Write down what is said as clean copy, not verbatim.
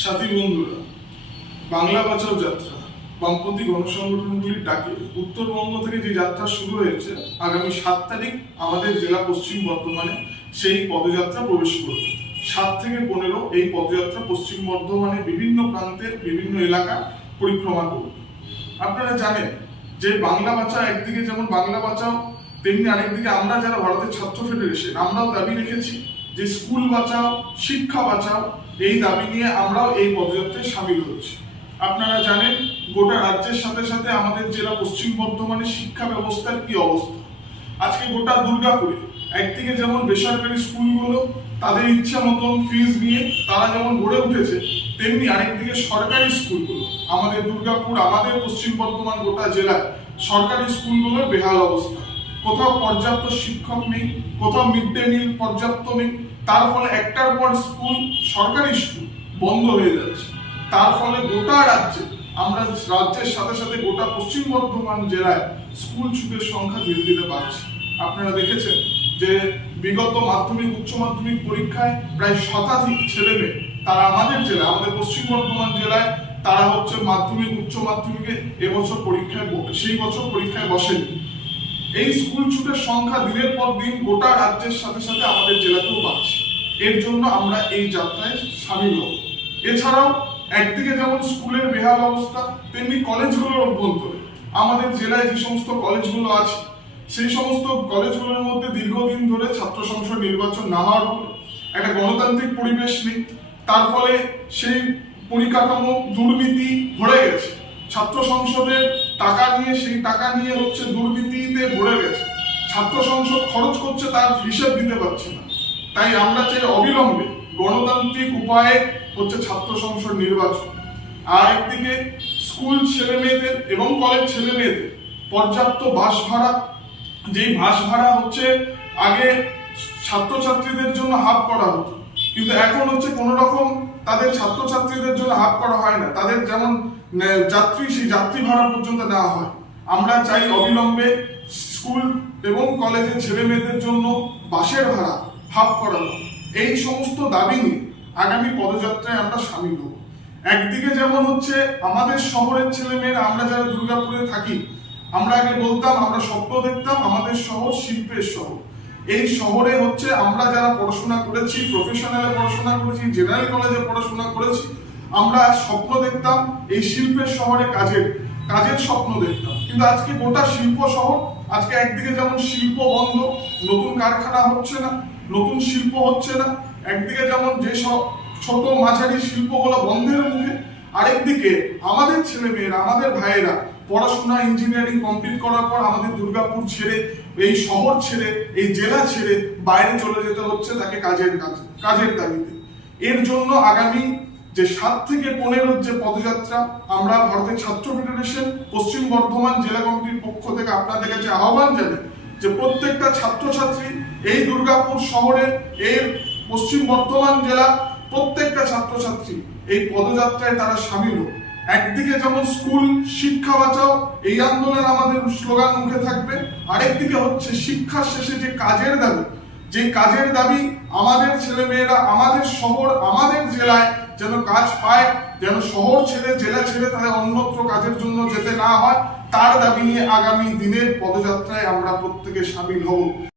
সাথী বন্ধুরা, বাংলা বাঁচাও যাত্রা বামপন্থী গণসংগঠনগুলির ডাকে উত্তরবঙ্গ থেকে যে যাত্রা শুরু হয়েছে, আগামী 7 তারিখ আমাদের জেলা পশ্চিম বর্ধমানে সেই পদযাত্রা প্রবেশ করবে। 7 থেকে 15 এই পদযাত্রা পশ্চিম বর্ধমানে বিভিন্ন প্রান্তের বিভিন্ন এলাকা পরিক্রমা করবে। আপনারা জানেন যে বাংলা বাঁচাও একদিকে যেমন বাংলা বাঁচাও, তেমনি আরেকদিকে আমরা যারা ভারতের ছাত্র ফেডারেশন, আমরাও দাবি রেখেছি যে স্কুল বাঁচাও, শিক্ষা বাঁচাও, এই দাবি নিয়ে আমরাও এই পদযাত্রায় সামিল হচ্ছি। আপনারা জানেন গোটা রাজ্যের সাথে সাথে আমাদের জেলা পশ্চিম বর্ধমানের শিক্ষা ব্যবস্থার কি অবস্থা। আজকে গোটা দুর্গাপুরে একদিকে যেমন বেসরকারি স্কুলগুলো তাদের ইচ্ছা মতন ফিজ নিয়ে তারা যেমন গড়ে উঠেছে, তেমনি আরেকদিকে সরকারি স্কুলগুলো আমাদের দুর্গাপুর, আমাদের পশ্চিম বর্ধমান গোটা জেলায় সরকারি স্কুলগুলোর বেহাল অবস্থা। কোথাও পর্যাপ্ত শিক্ষক নেই, কোথাও মিড ডে মিল পর্যাপ্ত নেই, তার ফলে একটার পর স্কুল, সরকারি স্কুল বন্ধ হয়ে যাচ্ছে। তার ফলে গোটা রাজ্যে আমরা রাজ্যের সাথে সাথে গোটা পশ্চিম বর্ধমান জেলায় স্কুল ছুটের সংখ্যা ধীরে ধীরে বাড়ছে। আপনারা দেখেছেন যে বিগত মাধ্যমিক উচ্চ মাধ্যমিক পরীক্ষায় প্রায় শতাধিক ছেলে মেয়ে তারা আমাদের জেলায়, আমাদের পশ্চিম বর্ধমান জেলায় তারা হচ্ছে মাধ্যমিক উচ্চ মাধ্যমিকে এবছর পরীক্ষায় সেই বছর পরীক্ষায় বসেনি। এই স্কুল ছুটের সংখ্যা দিনের পর দিন গোটা রাজ্যের সাথে সাথে আমাদের জেলাতেও বাড়ছে। এর জন্য আমরা এই যাত্রায় সামিল হব। এছাড়াও একদিকে যেমন স্কুলের বেহাল অবস্থা, তেমনি কলেজগুলোর অভ্যন্তরে আমাদের জেলায় যে সমস্ত কলেজগুলো আছে, সেই সমস্ত কলেজগুলোর মধ্যে দীর্ঘদিন ধরে ছাত্র সংসদ নির্বাচন না হওয়ার ফলে একটা গণতান্ত্রিক পরিবেশ নেই। তার ফলে সেই পরিকাঠামো দুর্নীতি ভরে গেছে। ছাত্র সংসদের টাকা নিয়ে, সেই টাকা নিয়ে হচ্ছে দুর্নীতিতে ভরে গেছে। ছাত্র সংসদ খরচ করছে, তার হিসেব দিতে পারছে না। তাই আমরা চাই অবিলম্বে গণতান্ত্রিক উপায়ে হচ্ছে ছাত্র সংসদ নির্বাচন। আর একদিকে স্কুল ছেলে মেয়েদের এবং কলেজ ছেলে মেয়েদের পর্যাপ্ত বাস ভাড়া, যেই বাস ভাড়া হচ্ছে আগে ছাত্রছাত্রীদের জন্য হাফ করা হতো, কিন্তু এখন হচ্ছে কোনো রকম তাদের ছাত্রছাত্রীদের জন্য হাফ করা হয় না। তাদের যেমন যাত্রী, সেই যাত্রী ভাড়া পর্যন্ত নেওয়া হয়। আমরা চাই অবিলম্বে স্কুল এবং কলেজের ছেলে মেয়েদের জন্য বাসের ভাড়া হাফ করানো। এই সমস্ত দাবি নিয়ে আগামী পদযাত্রায় আমরা সামিল হব। একদিকে যেমন হচ্ছে আমাদের শহরের ছেলে মেয়েরা, আমরা যারা দুর্গাপুরে থাকি, আমরা আগে বলতাম, আমরা স্বপ্ন দেখতাম আমাদের শহর শিল্পের শহর। এই শহরে হচ্ছে আমরা যারা পড়াশোনা করেছি, প্রফেশনালে পড়াশোনা করেছি, জেনারেল কলেজে পড়াশোনা করেছি, আমরা স্বপ্ন দেখতাম এই শিল্পের শহরে কাজের স্বপ্ন দেখতাম। কিন্তু আজকে গোটা শিল্প শহর, আজকে একদিকে যেমন শিল্প বন্ধ, নতুন কারখানা হচ্ছে না, নতুন শিল্প হচ্ছে না। একদিকে যেমন যে সব ছোট মাঝারি শিল্পগুলো বন্ধের মুখে, আরেকদিকে আমাদের ছেলে মেয়েরা, আমাদের ভাইয়েরা পড়াশোনা ইঞ্জিনিয়ারিং কমপ্লিট করার পর আমাদের দুর্গাপুর ছেড়ে, এই শহর ছেড়ে, এই জেলা ছেড়ে বাইরে চলে যেতে হচ্ছে তাকে কাজের দাবিতে। এর জন্য আগামী যে 7 থেকে 15 যে পদযাত্রা, আমরা ভারতের ছাত্র ফেডারেশন পশ্চিম বর্ধমান জেলা কমিটির পক্ষ থেকে আপনাদের কাছে আহ্বান জানাই যে প্রত্যেকটা ছাত্রছাত্রী এই দুর্গাপুর শহরে, এর পশ্চিম বর্ধমান জেলা প্রত্যেকটা ছাত্রছাত্রী এই পদযাত্রায় তারা সামিল হোক। একদিকে যেমন স্কুল শিক্ষা বাঁচাও এই আন্দোলন আমাদের স্লোগান মুখে থাকবে, আরেকদিকে হচ্ছে শিক্ষার শেষে যে কাজের দাবি, যে কাজের দাবি আমাদের ছেলে মেয়েরা আমাদের শহর, আমাদের জেলায় যেন কাজ পায়, যেন শহর ছেড়ে, জেলা ছেড়ে তাদের অন্যত্র কাজের জন্য যেতে না হয়, তার দাবি নিয়ে আগামী দিনের পদযাত্রায় আমরা প্রত্যেকে সামিল হব।